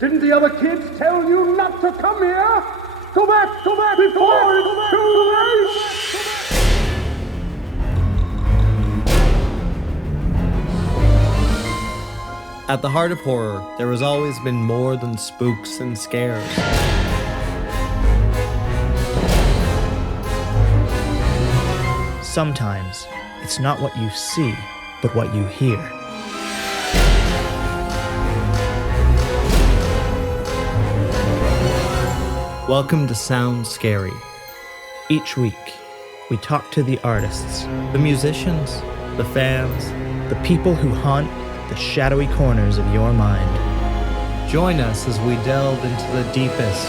Didn't the other kids tell you not to come here? Go back before it's too late! At the heart of horror, there has always been more than spooks and scares. Sometimes, it's not what you see, but what you hear. Welcome to Sound Scary. Each week, we talk to the artists, the musicians, the fans, the people who haunt the shadowy corners of your mind. Join us as we delve into the deepest,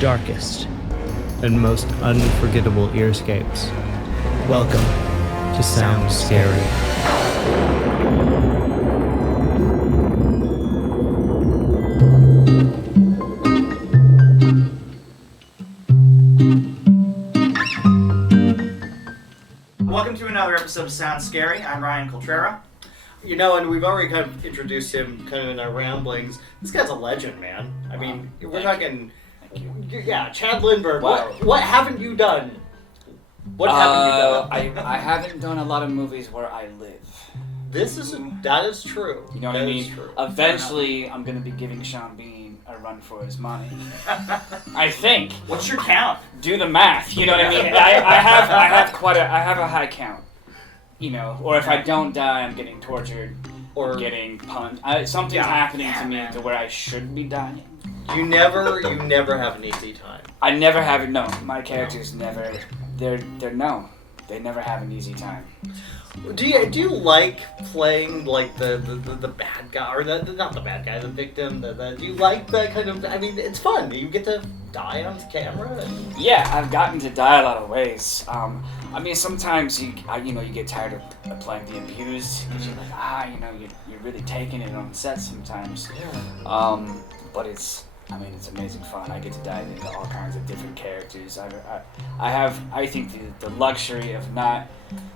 Darkest. and most unforgettable earscapes. Welcome To Sound Scary. Welcome to another episode of Sound Scary. I'm Ryan Cultrera. You know, and we've already kind of introduced him kind of in our ramblings. This guy's a legend, man. I mean, we're talking... Thank you. Yeah, Chad Lindberg. Wow. What haven't you done? What haven't you done? I haven't done a lot of movies where I live. That is true. You know what I That mean? is true. Eventually, I'm gonna be giving Sean Bean a run for his money. I think. What's your count? Do the math. You know what I mean? I have a high count. You know, or if I don't die, I'm getting tortured or getting punched. Something's happening to me to where I should be dying. You never have an easy time. I never have it. No, my characters never. They never have an easy time. Do you like playing like the bad guy or not the bad guy, the victim? Do you like that kind of? I mean, it's fun. You get to die on camera. Yeah, I've gotten to die a lot of ways. I mean, sometimes you get tired of playing the abused because you're like, you're really taking it on set sometimes. Yeah. But it's amazing fun. I get to dive into all kinds of different characters. I think the luxury of not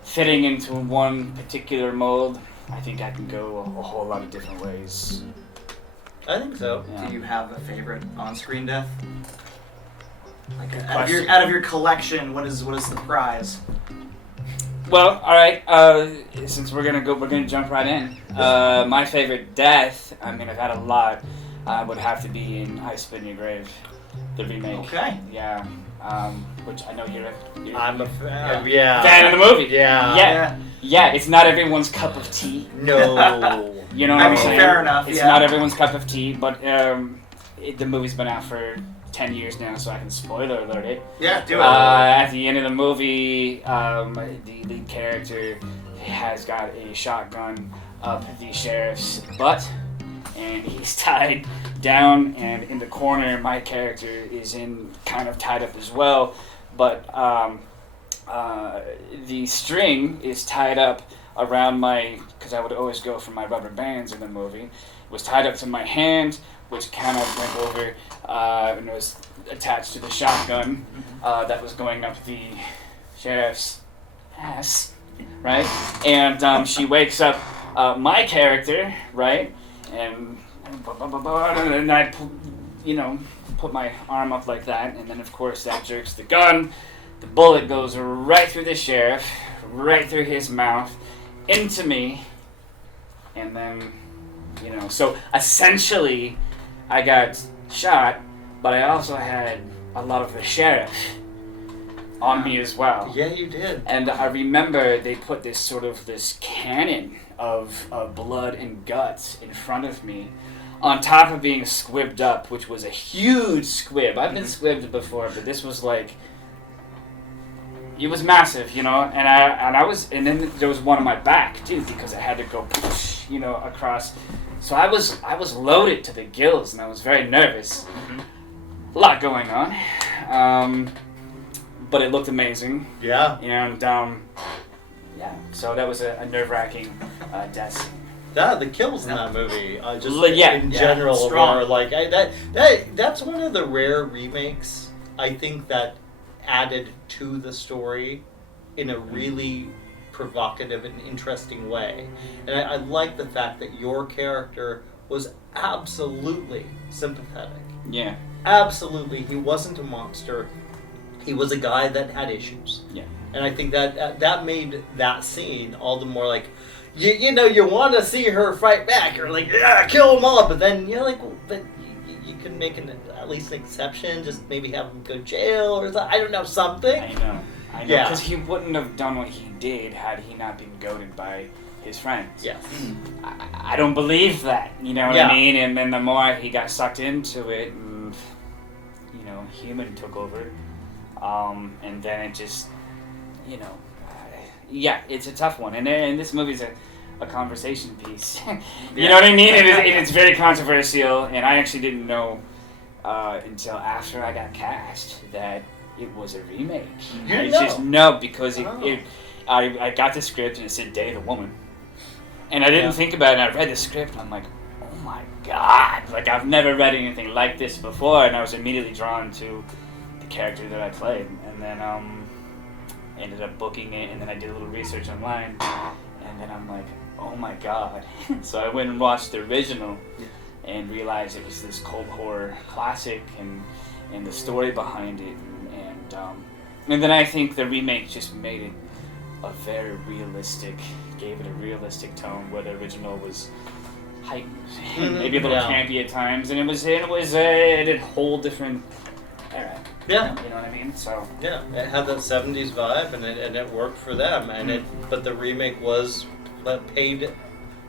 fitting into one particular mold. I think I can go a whole lot of different ways. I think so. Yeah. Do you have a favorite on-screen death? Like out of your collection, what is the prize? Well, all right. Since we're gonna jump right in. My favorite death. I mean, I've had a lot. Would have to be in I Spit in Your Grave, the remake. Okay. Yeah. Which I know you're I'm a fan. fan of the movie. Yeah. Yeah. It's not everyone's cup of tea. No. You know what I'm saying? Fair enough. It's not everyone's cup of tea, but the movie's been out for 10 years now, so I can spoiler alert it. Yeah, do it. At the end of the movie, the lead character has got a shotgun up the sheriff's butt, and he's tied down, and in the corner, my character is kind of tied up as well, but the string is tied up around because I would always go for my rubber bands in the movie. It was tied up to my hand, which kind of went over and was attached to the shotgun that was going up the sheriff's ass, right? And she wakes up my character, right? And I, put my arm up like that, and then of course that jerks the gun. The bullet goes right through the sheriff, right through his mouth, into me, and then, so essentially I got shot, but I also had a lot of the sheriff on me as well. Yeah, you did. And I remember they put this cannon of blood and guts in front of me, on top of being squibbed up, which was a huge squib. I've been squibbed before, but this was it was massive, and and then there was one on my back too, because I had to go, across. So I was loaded to the gills, and I was very nervous. A lot going on, but it looked amazing. Yeah. And so that was a nerve-wracking death scene. The kills in that movie, in general, strong. are like that's one of the rare remakes I think that added to the story in a really provocative and interesting way. And I like the fact that your character was absolutely sympathetic. Yeah. Absolutely, he wasn't a monster. He was a guy that had issues. Yeah. And I think that made that scene all the more like, you want to see her fight back. You're like, yeah, kill them all. But then you're like, well, but you can make at least an exception. Just maybe have him go to jail or something. I don't know, something. I know. Yeah. Because he wouldn't have done what he did had he not been goaded by his friends. Yes. I don't believe that. You know what I mean? And then the more he got sucked into it, and, human took over. And then it just, it's a tough one. And this movie's a conversation piece. You know what I mean? And it's very controversial. And I actually didn't know until after I got cast that it was a remake. I just know because I got the script and it said Day of the Woman. And I didn't think about it. And I read the script and I'm like, oh my God. Like, I've never read anything like this before. And I was immediately drawn to the character that I played. And then ended up booking it. And then I did a little research online. And then I'm like, oh my God. So I went and watched the original and realized it was this cult horror classic and the story behind it. And then I think the remake just made it gave it a realistic tone where the original was heightened, maybe a little campy at times, and it was a whole different era. Yeah, you know what I mean. So yeah, it had that '70s vibe, and it worked for them, but the remake paid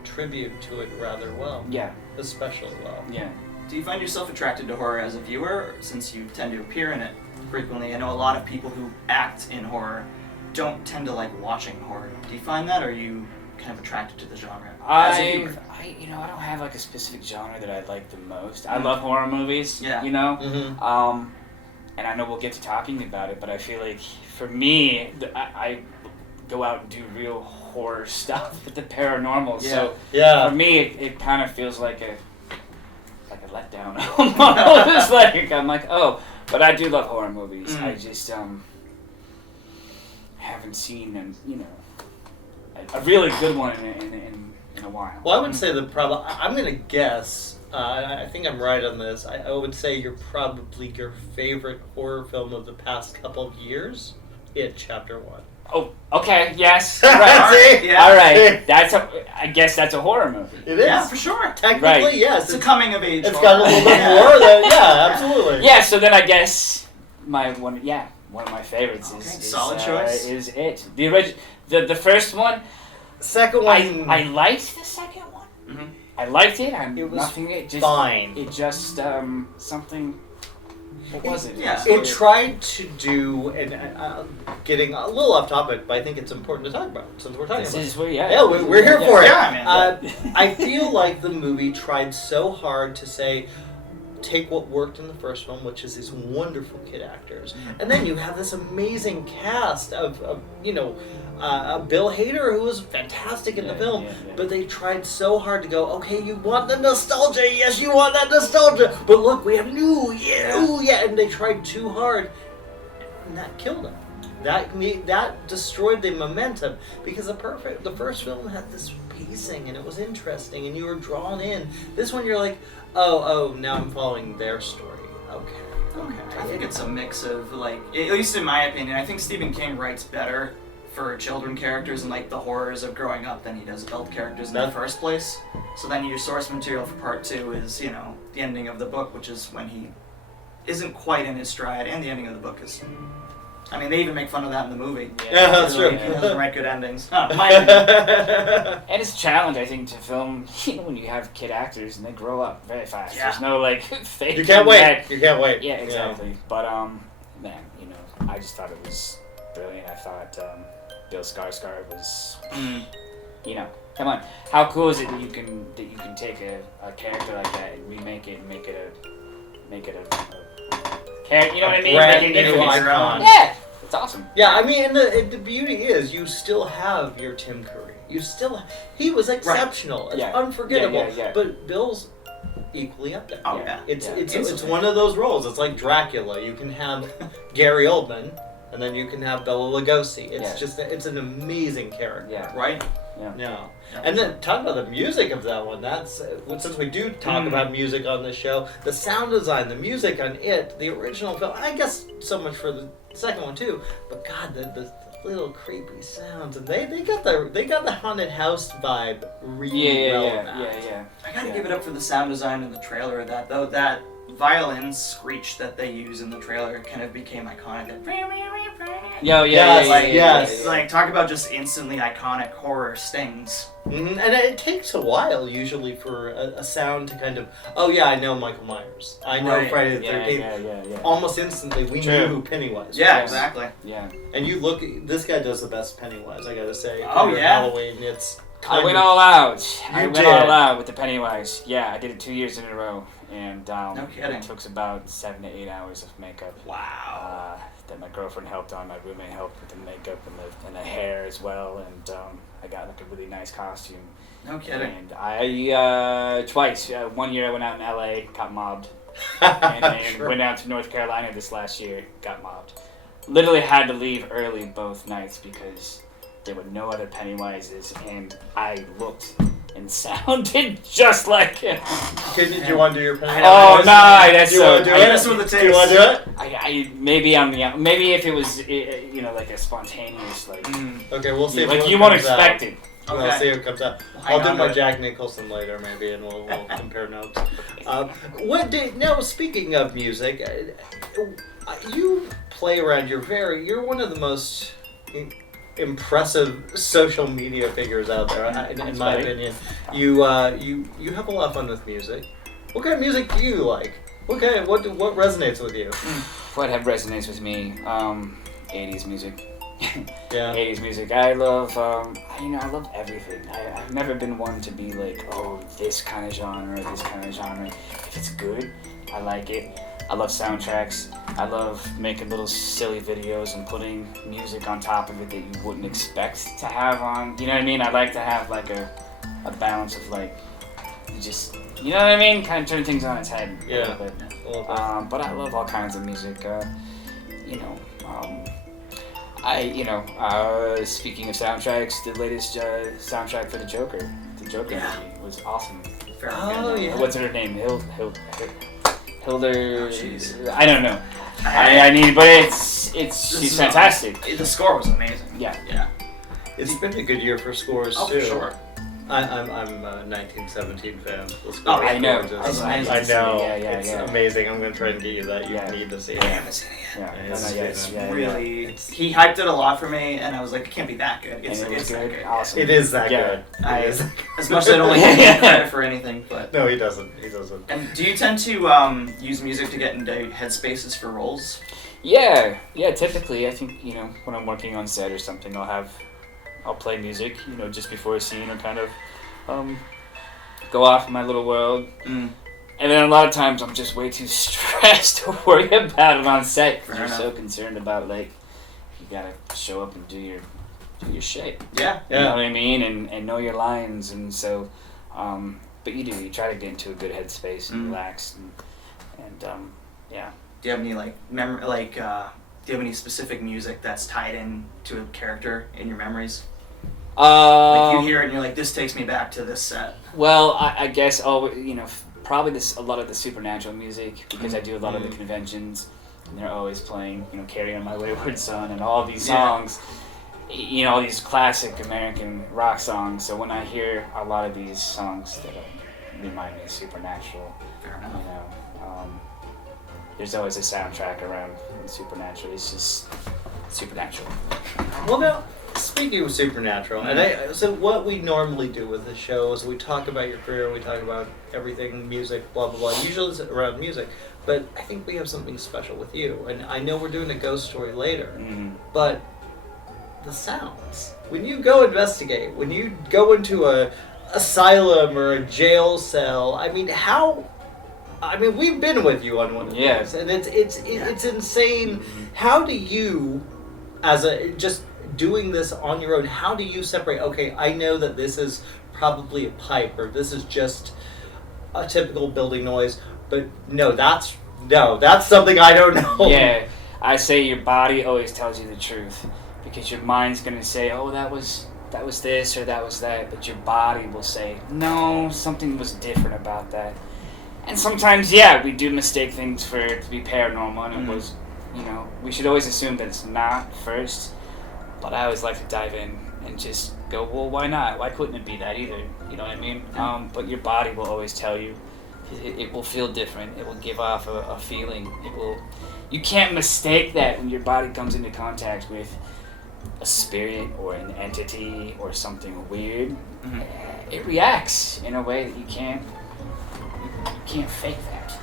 tribute to it rather well. Yeah, especially well. Yeah. Do you find yourself attracted to horror as a viewer, since you tend to appear in it frequently? I know a lot of people who act in horror don't tend to like watching horror. Do you find that, or are you kind of attracted to the genre? I don't have like a specific genre that I like the most. I love horror movies. Yeah. And I know we'll get to talking about it, but I feel like for me, I go out and do real horror stuff with the paranormal. Yeah. So for me, it kind of feels like a letdown. Almost like I'm like, oh, but I do love horror movies. I just haven't seen a really good one in a while. Well, I would say the problem. I'm going to guess. I think I'm right on this. I would say your favorite horror film of the past couple of years. It Chapter 1. Oh, okay, yes. Right. All right. I guess that's a horror movie. It is. Yeah, for sure. Technically, yes. It's a coming of age. It's got a little bit more. Yeah, absolutely. Yeah. So then I guess one of my favorites is solid choice. Is it the first one? Second one. I liked the second one. Mm-hmm. I liked it. It was just fine. It just something. What was it? Yeah. It tried to do, and getting a little off topic, but I think it's important to talk about since we're talking about it. This is where, we're here for it. Yeah, man. I feel like the movie tried so hard to say, take what worked in the first film, which is these wonderful kid actors, and then you have this amazing cast of Bill Hader, who was fantastic in the film, but they tried so hard to go, okay, you want the nostalgia, yes, you want that nostalgia, but look, we have new, and they tried too hard, and that killed them. That destroyed the momentum, because the first film had this pacing, and it was interesting, and you were drawn in. This one, you're like, oh, now I'm following their story. Okay. I think it's a mix of, like, at least in my opinion, I think Stephen King writes better for children characters and like the horrors of growing up than he does adult characters in the first place. So then your source material for part 2 is, the ending of the book, which is when he isn't quite in his stride, and the ending of the book is... I mean, they even make fun of that in the movie. Yeah, that's true. He doesn't write good endings. My opinion. And it's a challenge, I think, to film when you have kid actors and they grow up very fast. Yeah. There's no, fake... You can't wait. You can't wait. Yeah, exactly. Yeah. But, man, I just thought it was brilliant. I thought... Bill Skarsgård was, come on. How cool is it that you can take a character like that and remake it and make it a character? You know what I mean? Brand new icon. Yeah, it's awesome. Yeah, I mean, and the beauty is you still have your Tim Curry. He was exceptional. Right. It's unforgettable. Yeah. But Bill's equally up there. Oh yeah. It's one of those roles. It's like Dracula. You can have Gary Oldman. And then you can have Bela Lugosi. It's just, it's an amazing character. Yeah. Right? Yeah. And then talk about the music of that one. That's since we do talk about music on this show, the sound design, the music on it, the original film. I guess so much for the second one too. But God, the little creepy sounds, and they got the haunted house vibe really well. Yeah. I gotta give it up for the sound design in the trailer of that though. That violin screech that they use in the trailer kind of became iconic. Like talk about just instantly iconic horror stings. Mm-hmm. And it takes a while usually for a sound to kind of, oh yeah, I know Michael Myers. I know Friday the 13th. Yeah. Almost instantly we knew who Pennywise was. Yeah, exactly. Yeah. And you look, this guy does the best Pennywise, I gotta say. Oh for yeah. Halloween, it's I went all out. I went did. all out with the Pennywise. Yeah, I did it 2 years in a row. And no kidding. It took about 7 to 8 hours of makeup. Wow. That my girlfriend helped on. My roommate helped with the makeup and the hair as well. And I got like a really nice costume. No kidding. And I twice. 1 year I went out in LA, got mobbed. And then went out to North Carolina this last year, got mobbed. Literally had to leave early both nights because there were no other Pennywises, and I looked and sounded just like him. Did you want to do your Pennywise? Oh no, that's so. Do you want to do it? I maybe if it was like a spontaneous like. Okay, we'll see. Like you won't expect it. Okay. We'll see what comes out. I'll do my Jack Nicholson later, maybe, and we'll compare notes. Now, speaking of music, you play around. You're one of the most impressive social media figures out there, in my opinion. You have a lot of fun with music. What kind of music do you like? What resonates with you? What resonates with me? 80s music. Yeah. 80s music. I love, I love everything. I've never been one to be like, oh, this kind of genre, this kind of genre. If it's good, I like it. I love soundtracks. I love making little silly videos and putting music on top of it that you wouldn't expect to have on. You know what I mean? I like to have like a balance of like, just, you know what I mean? Kind of turn things on its head. Yeah. But I love all kinds of music. Speaking of soundtracks, the latest soundtrack for the Joker movie was awesome. Yeah. What's her name? Hilder. I don't know. But she's fantastic. The score was amazing. Yeah. It's been a good year for scores too. For sure. I'm a 1917 fan. I know. I know. Yeah, it's amazing. I'm gonna try and get you that. You need to see it. I haven't seen it yet. It's really. He hyped it a lot for me, and I was like, it can't be that good. It's good. that good. Awesome. It is that good. As much as I don't like giving credit for anything, but no, he doesn't. And do you tend to use music to get into headspaces for roles? Yeah. Typically, I think when I'm working on set or something, I'll play music, just before a scene, or kind of go off in my little world. And then a lot of times I'm just way too stressed to worry about it on set because you're so concerned about like you gotta show up and do your shit. Yeah. You know what I mean, and know your lines, and so. But you try to get into a good headspace and relax, and yeah. Do you have any do you have any specific music that's tied in to a character in your memories? Like you hear it and you're like, this takes me back to this set. Well, I guess probably a lot of the supernatural music, because I do a lot of the conventions, and they're always playing, Carry On My Wayward Son and all these songs, all these classic American rock songs. So when I hear a lot of these songs that remind me of supernatural, fair enough. There's always a soundtrack around supernatural. It's just supernatural. Well, now, speaking of supernatural, so what we normally do with this show is we talk about your career, we talk about everything, music, blah, blah, blah. Usually it's around music, but I think we have something special with you. And I know we're doing a ghost story later, but the sounds. When you go investigate, when you go into a asylum or a jail cell, we've been with you on one of those, and it's insane. How do you, just doing this on your own, how do you separate, okay, I know that this is probably a pipe, or this is just a typical building noise, but that's something I don't know. Yeah, I say your body always tells you the truth, because your mind's going to say, oh, that was that was this or that was that, but your body will say, no, something was different about that. And sometimes, yeah, we do mistake things for it to be paranormal, and it was, we should always assume that it's not first. But I always like to dive in and just go, well, why not? Why couldn't it be that either? You know what I mean? But your body will always tell you. It will feel different. It will give off a feeling. You can't mistake that when your body comes into contact with a spirit or an entity or something weird. Mm-hmm. It reacts in a way that you can't fake that.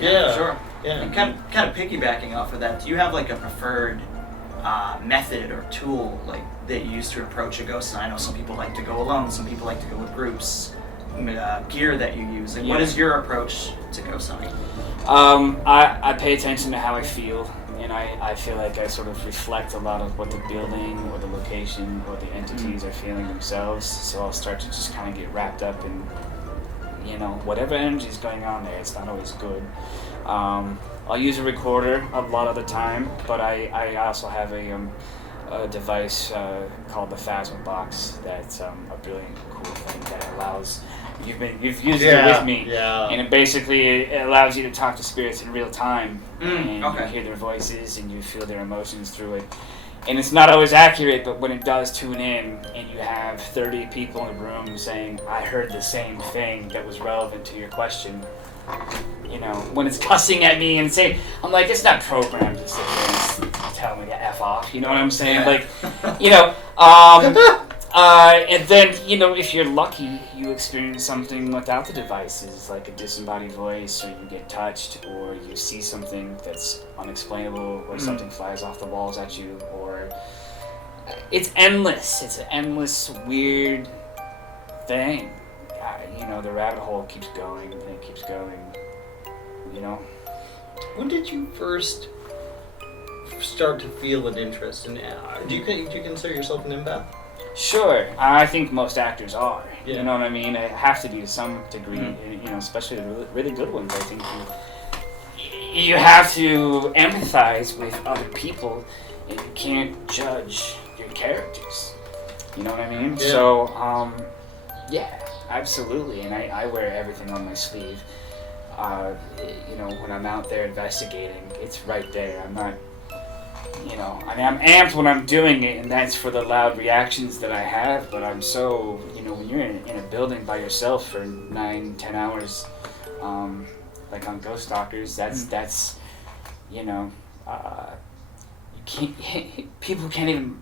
Yeah, sure. Yeah. And kind of piggybacking off of that, do you have like a preferred method or tool like that you use to approach a ghost? And I know some people like to go alone, some people like to go with groups. Gear that you use. Like, what is your approach to ghost hunting? I pay attention to how I feel, and I feel like I sort of reflect a lot of what the building or the location or the entities are feeling themselves. So I'll start to just kind of get wrapped up in, whatever energy is going on there. It's not always good. I'll use a recorder a lot of the time, but I also have a device called the Phasma Box. That's a brilliant, cool thing that allows you've used it with me, and it allows you to talk to spirits in real time, and you hear their voices and you feel their emotions through it. And it's not always accurate, but when it does tune in and you have 30 people in the room saying, I heard the same thing that was relevant to your question, when it's cussing at me and saying, I'm like, it's not programmed to sit there and tell me to F off, you know what I'm saying? Like, and then, if you're lucky, you experience something without the devices, like a disembodied voice, or you get touched, or you see something that's unexplainable, or something flies off the walls at you, or it's endless. It's an endless, weird thing. The rabbit hole keeps going, and it keeps going, When did you first start to feel an interest in do you consider yourself an empath? Sure, I think most actors are. Yeah. You know what I mean? It have to be to some degree. Especially the really good ones. I think you have to empathize with other people, and you can't judge your characters. You know what I mean? Yeah. So, yeah, absolutely. And I wear everything on my sleeve. When I'm out there investigating, it's right there. I'm not. I'm amped when I'm doing it, and that's for the loud reactions that I have, but I'm so, when you're in a building by yourself for 9-10 hours, like on Ghost Stalkers, that's you can't, people can't even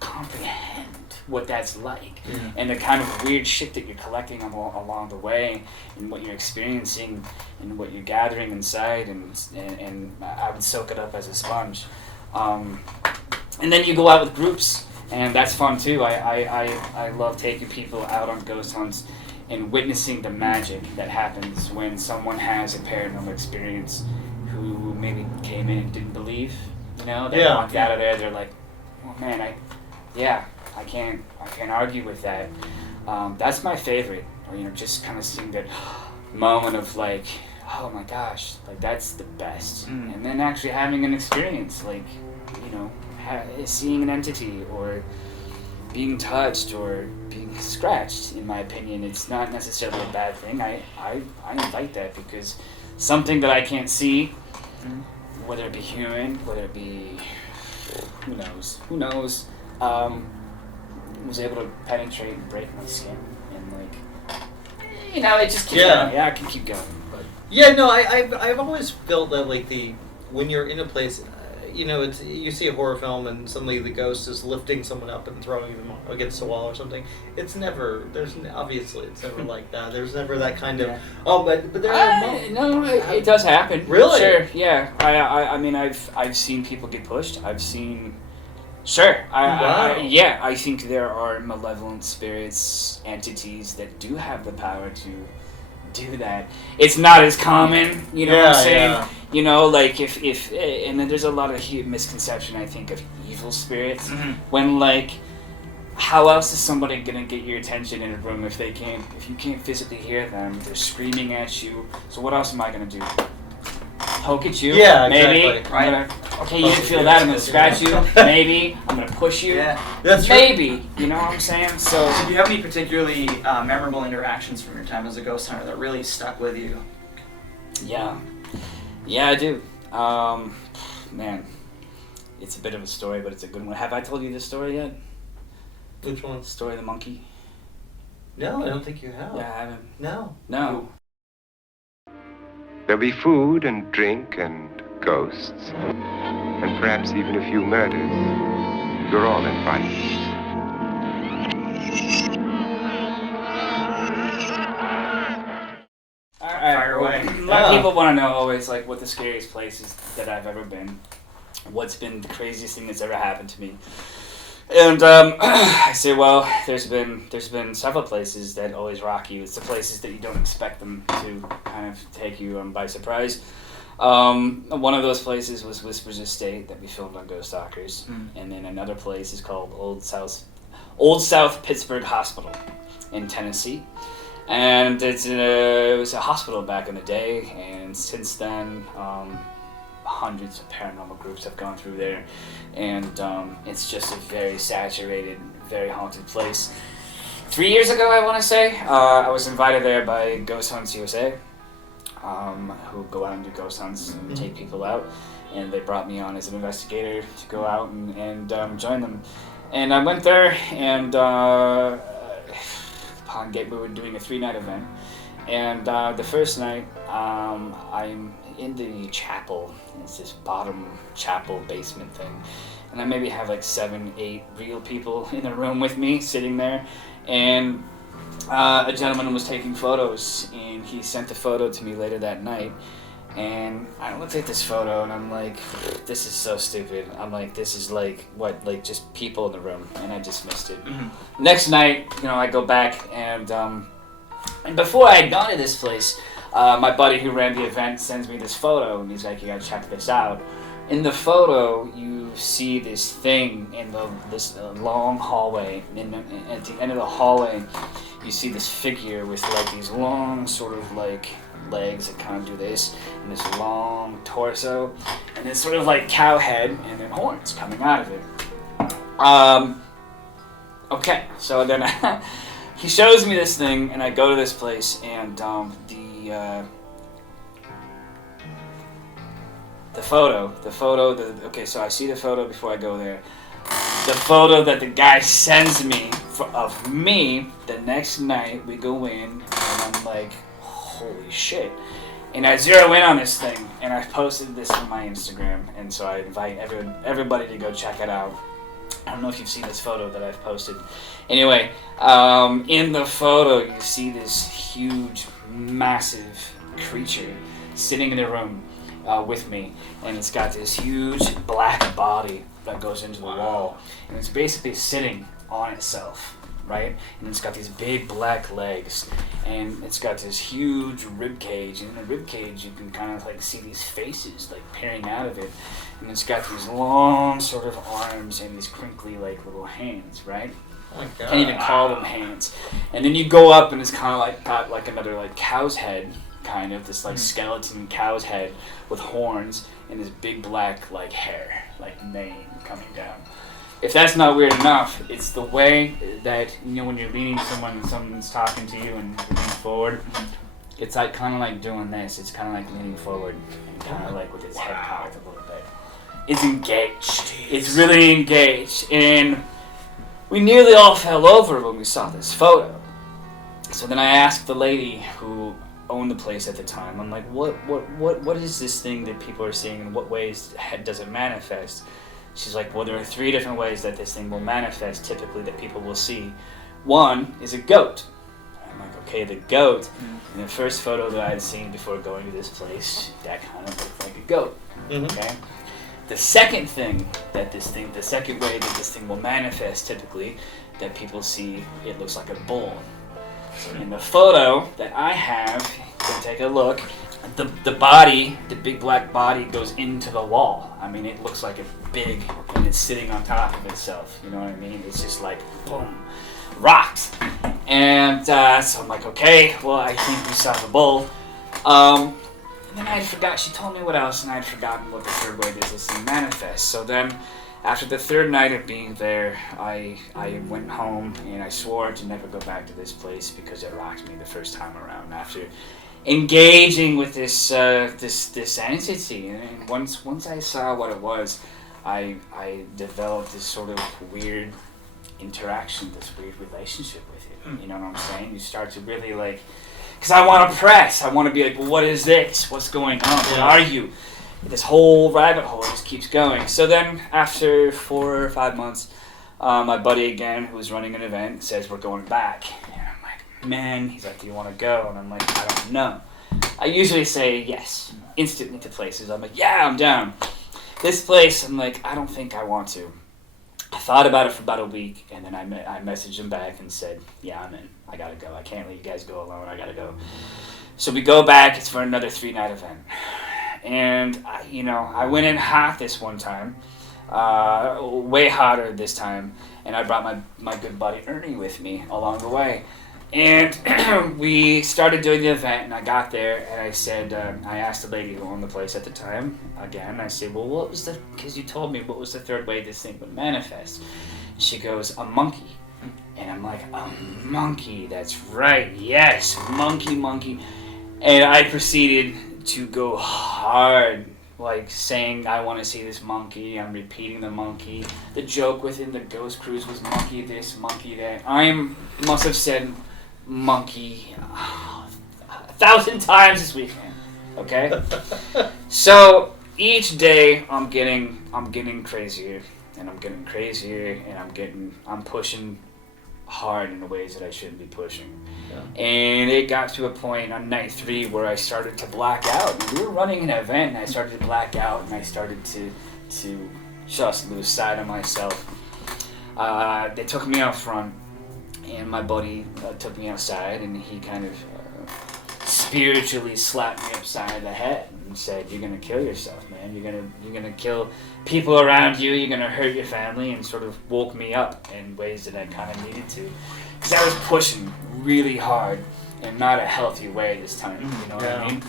comprehend what that's like, and the kind of weird shit that you're collecting along the way, and what you're experiencing, and what you're gathering inside, and I would soak it up as a sponge. And then you go out with groups, and that's fun too. I love taking people out on ghost hunts and witnessing the magic that happens when someone has a paranormal experience who maybe came in and didn't believe. They walked out of there, they're like, oh man, I can't argue with that. That's my favorite. Or just kind of seeing that moment of like, oh my gosh, like that's the best. And then actually having an experience, like, seeing an entity or being touched or being scratched, in my opinion, it's not necessarily a bad thing. I invite that because something that I can't see, whether it be human, whether it be, who knows, was able to penetrate and break my skin. And like, it just keeps going. Yeah, I can keep going. But yeah, no, I've always felt that like when you're in a place, it's you see a horror film and suddenly the ghost is lifting someone up and throwing them against a wall or something. It's never obviously it's never like that. There's never that kind of but there are no, it does happen. Really? Sure, yeah. I mean I've seen people get pushed. I've seen. Sure. I think there are malevolent spirits, entities that do have the power to do that. It's not as common, what I'm saying? Yeah. Like if and then there's a lot of misconception, I think, of evil spirits. When like, how else is somebody gonna get your attention in a room if you can't physically hear them? They're screaming at you. So what else am I gonna do? poke at you. Yeah, maybe. exactly. Right. Okay, you didn't feel that. I'm gonna scratch you. Maybe. I'm gonna push you. Yeah. That's true. Maybe. You know what I'm saying? So. Do you have any particularly memorable interactions from your time as a ghost hunter that really stuck with you? Yeah. Yeah, I do. Man, it's a bit of a story, but it's a good one. Have I told you this story yet? Which one? Story of the monkey? No, I don't think you have. Yeah, I haven't. No. There'll be food and drink and ghosts, and perhaps even a few murders. You're all invited. Fire away. A lot of people want to know always like what the scariest place is that I've ever been. What's been the craziest thing that's ever happened to me? And I say, well, there's been several places that always rock you. It's the places that you don't expect them to kind of take you by surprise. One of those places was Whispers Estate that we filmed on Ghost Stalkers, and then another place is called Old South Pittsburgh Hospital in Tennessee. And it was a hospital back in the day, and since then, hundreds of paranormal groups have gone through there, and it's just a very saturated, very haunted place. 3 years ago, I want to say, I was invited there by Ghost Hunts USA, who go out and do ghost hunts and take people out, and they brought me on as an investigator to go out and join them. And I went there, and we were doing a 3-night event, and the first night I'm in the chapel. It's this bottom chapel basement thing, and I maybe have like 7-8 real people in the room with me sitting there, and a gentleman was taking photos, and he sent the photo to me later that night. And I looked at this photo and I'm like, this is so stupid. I'm like, this is like, what, like just people in the room, and I dismissed it. Next night, I go back, and before I had gone to this place, my buddy who ran the event sends me this photo, and he's like, you gotta check this out. In the photo, you see this thing in this long hallway, and at the end of the hallway, you see this figure with like these long sort of like legs that kind of do this, and this long torso, and this sort of like cow head, and then horns coming out of it. Okay, so then he shows me this thing, and I go to this place, and so I see the photo before I go there. The photo that the guy sends me of me the next night, we go in, and I'm like, holy shit. And I zero in on this thing, and I posted this on my Instagram, and so I invite everybody to go check it out. I don't know if you've seen this photo that I've posted. Anyway, in the photo, you see this huge, massive creature sitting in the room with me, and it's got this huge black body that goes into the wall, and it's basically sitting on itself, right? And it's got these big black legs, and it's got this huge rib cage, and in the rib cage you can kind of like see these faces like peering out of it, and it's got these long sort of arms and these crinkly like little hands, right? Oh my God. Can't even call them hands. And then you go up, and it's kind of like got like another like cow's head, kind of this like skeleton cow's head with horns and this big black like hair, like mane coming down. If that's not weird enough, it's the way that, when you're leaning someone and someone's talking to you and you're leaning forward, it's like kind of like doing this. It's kind of like leaning forward and kind of like with its head cocked a little bit. It's engaged. It's really engaged. And we nearly all fell over when we saw this photo. So then I asked the lady who owned the place at the time, I'm like, what is this thing that people are seeing, and what ways does it manifest? She's like, well, there are 3 different ways that this thing will manifest typically that people will see. One is a goat. I'm like, okay, the goat. In the first photo that I had seen before going to this place, that kind of looked like a goat. Okay. The second thing that the second way that this thing will manifest typically that people see, it looks like a bull. So in the photo that I have, you can take a look. The body, the big black body goes into the wall. I mean, it looks like a big, and it's sitting on top of itself. You know what I mean? It's just like, boom, rocked. And so I'm like, okay, well, I think we saw the bull. then I forgot. She told me what else, and I'd forgotten what the third way does this thing manifest. So then, after the third night of being there, I went home and I swore to never go back to this place because it rocked me the first time around. After engaging with this entity, and once I saw what it was, I developed this sort of weird interaction, this weird relationship with it. You know what I'm saying? You start to really like, because I want to press. I want to be like, well, what is this? What's going on? What are you? This whole rabbit hole just keeps going. So then, after 4 or 5 months, my buddy again, who was running an event, says we're going back. And I'm like, man. He's like, do you want to go? And I'm like, I don't know. I usually say yes instantly to places. I'm like, yeah, I'm down. This place, I'm like, I don't think I want to. I thought about it for about a week, and then I messaged him back and said, yeah, I'm in. I gotta go. I can't let you guys go alone. I gotta go. So we go back. It's for another 3-night event. And, I went in hot this one time, way hotter this time, and I brought my good buddy Ernie with me along the way. And we started doing the event, and I got there, and I said, I asked the lady who owned the place at the time, again, I said, well, because you told me what was the third way this thing would manifest. She goes, a monkey. And I'm like, a monkey, that's right, yes, monkey. And I proceeded to go hard, like saying, I want to see this monkey. I'm repeating the monkey. The joke within the Ghost Cruise was monkey this, monkey that. I must have said monkey 1,000 times this weekend. Okay? So each day I'm getting crazier, and I'm getting crazier, and I'm pushing hard in the ways that I shouldn't be pushing. Yeah. And it got to a point on night 3 where I started to black out. And we were running an event, and I started to black out, and I started to just lose sight of myself. They took me out front, and my buddy took me outside, and he kind of spiritually slapped me upside the head and said, "You're gonna kill yourself, man. You're gonna kill people around you. You're gonna hurt your family," and sort of woke me up in ways that I kind of needed to, because I was pushing really hard in not a healthy way this time. You know what I mean?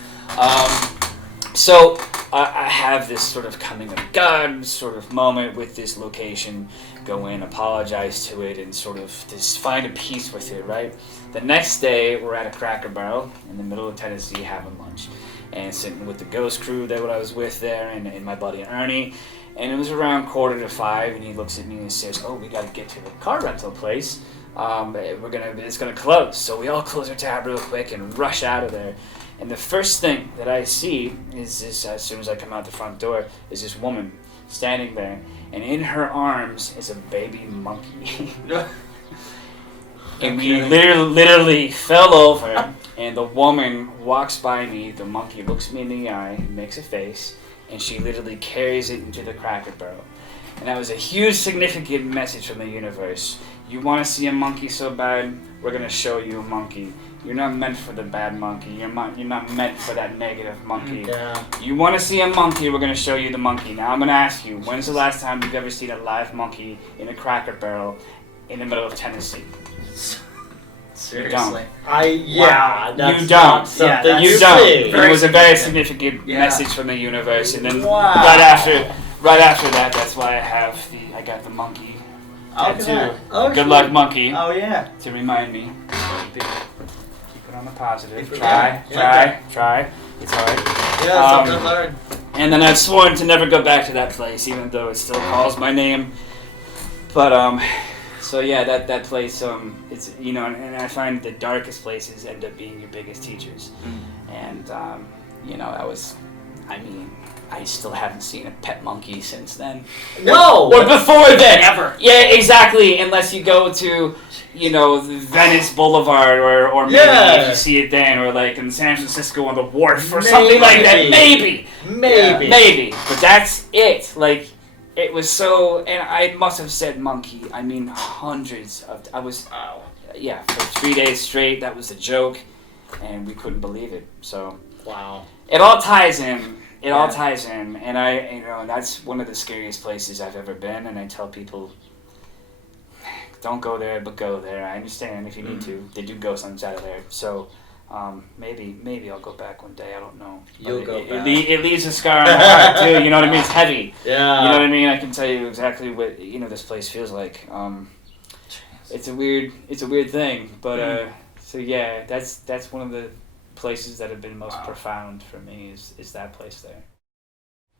So I have this sort of coming of God sort of moment with this location. Go in, apologize to it, and sort of just find a peace with it, right? The next day, we're at a Cracker Barrel in the middle of Tennessee having lunch, and sitting with the Ghost crew that I was with there, and my buddy Ernie. And it was around 4:45, and he looks at me and says, "Oh, we got to get to the car rental place. It's gonna close." So we all close our tab real quick and rush out of there. And the first thing that I see is this, as soon as I come out the front door, is this woman standing there, and in her arms is a baby monkey. And we literally fell over, and the woman walks by me, the monkey looks me in the eye, makes a face, and she literally carries it into the Cracker Barrel. And that was a huge significant message from the universe. You want to see a monkey so bad, we're going to show you a monkey. You're not meant for the bad monkey. You're not meant for that negative monkey. Yeah. You want to see a monkey, we're going to show you the monkey. Now I'm going to ask you, when's the last time you've ever seen a live monkey in a Cracker Barrel in the middle of Tennessee? Seriously. You don't. It was a very significant message from the universe, and then right after that, that's why I got the monkey tattoo. Good luck, monkey. Oh yeah. To remind me. Keep it on the positive. Try. It's hard. Yeah, something hard. And then I've sworn to never go back to that place, even though it still calls my name. But so yeah, that place, it's, and I find the darkest places end up being your biggest teachers. And that was, I still haven't seen a pet monkey since then. No! Or before then. Never. Yeah, exactly. Unless you go to, Venice Boulevard, or maybe if you see it then, or like in San Francisco on the wharf or something like that. Maybe. But that's it. Like, it was so, and I must have said monkey. Hundreds of, for 3 days straight. That was a joke, and we couldn't believe it. So. Wow. It all ties in. It all ties in, and that's one of the scariest places I've ever been. And I tell people, don't go there, but go there. I understand if you need to. They do ghost hunts out of there. So, Maybe I'll go back one day. I don't know. You'll go back. It leaves a scar on my heart too. You know what I mean? It's heavy. Yeah. You know what I mean? I can tell you exactly what this place feels like. It's a weird thing, but so yeah, that's one of the places that have been most profound for me is that place there.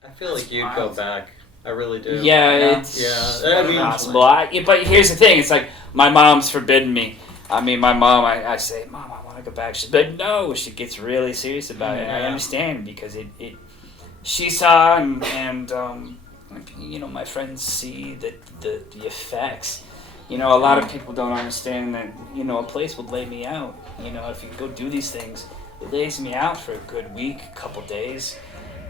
I feel like you'd go back. I really do. Yeah, it's possible. But here's the thing: it's like my mom's forbidden me. I mean, my mom. I say, Mom, I want to go back. She's like, no. She gets really serious about it. And I understand because it she saw and my friends see the effects. A lot of people don't understand that a place would lay me out. If you go do these things, it lays me out for a good week, couple days.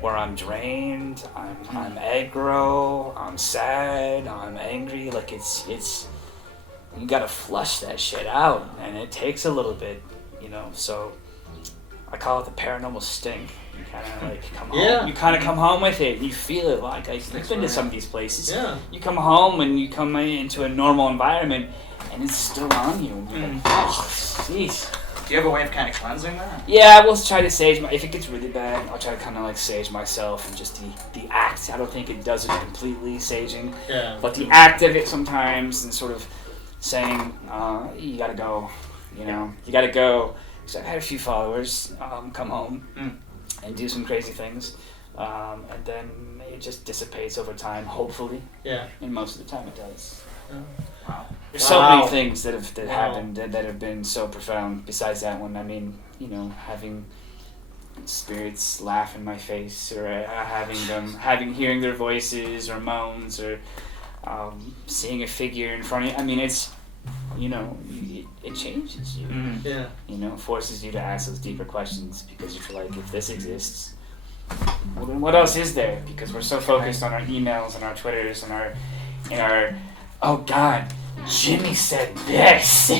Where I'm drained, I'm aggro, I'm sad, I'm angry. Like it's you gotta flush that shit out, and it takes a little bit, So I call it the paranormal sting. You kind of like come home. You kind of come home with it. You feel it. Like I've been to some of these places. Yeah. You come home and you come into a normal environment, and it's still on you. And you're like, oh, jeez. Do you have a way of kind of cleansing that? Yeah, I will try to sage if it gets really bad, I'll try to kind of like sage myself and just the act. I don't think it does it completely saging. Yeah. But the act of it sometimes and sort of saying, you gotta go, you gotta go. Because I've had a few followers come home and do some crazy things. And then it just dissipates over time, hopefully. Yeah. And most of the time it does. Oh. Wow. There's so many things that have happened that have been so profound. Besides that one, I mean, having spirits laugh in my face, or hearing their voices or moans, or seeing a figure in front of you. I mean, it's it changes you. Yeah. Forces you to ask those deeper questions because you feel like if this exists, well then what else is there? Because we're so focused on our emails and our Twitters and our oh God. Jimmy said this.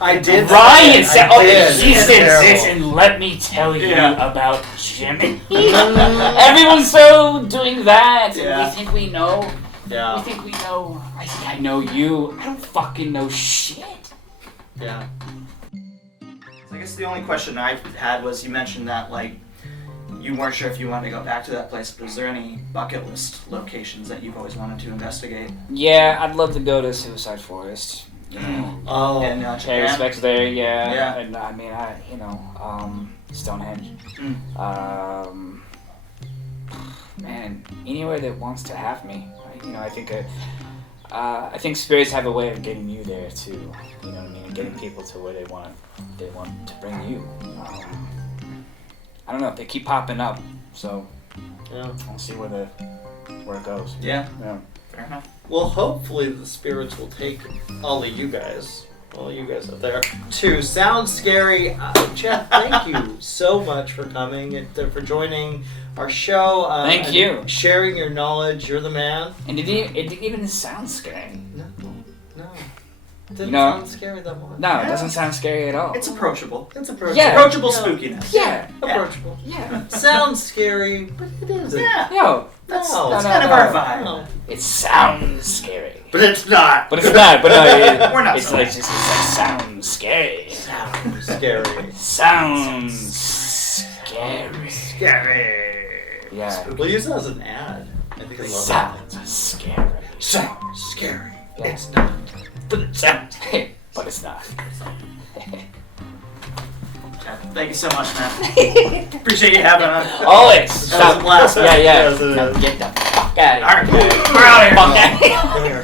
I did. Ryan said, he said this, and let me tell you about Jimmy. Everyone's so doing that, and we think we know. Yeah. We think we know. I think I know you. I don't fucking know shit. Yeah. So I guess the only question I had was you mentioned that, like, you weren't sure if you wanted to go back to that place, but is there any bucket list locations that you've always wanted to investigate? Yeah, I'd love to go to Suicide Forest. Oh, and respects there, yeah. And I mean, Stonehenge. Man, anywhere that wants to have me. I think spirits have a way of getting you there too. You know what I mean? And getting people to where they want to bring you. I don't know. They keep popping up, so I'll see where it goes. Yeah. Fair enough. Well, hopefully the spirits will take all of you guys out there to Sound Scary. Chad, thank you so much for coming and for joining our show. Thank you. Sharing your knowledge. You're the man. And it didn't even sound scary. No. It didn't sound scary that much. No, it doesn't sound scary at all. It's approachable. Yeah. Approachable spookiness. Yeah. Approachable. Yeah. Sounds scary, but it isn't. Yeah. Yo, that's kind of our vibe. No. It sounds scary. But it's not. But no, we're not. It's like sounds scary. Sounds scary. Sounds scary. Scary. Yeah. We'll use it as an ad. I think it's sounds scary. Sounds scary. Yeah. It's not. But it sounds. But it's not. Thank you so much, man. Appreciate you having us. Always. That was a blast. Yeah. Yes, now get the fuck out of here. All right, we're out of here. Fuck out of here.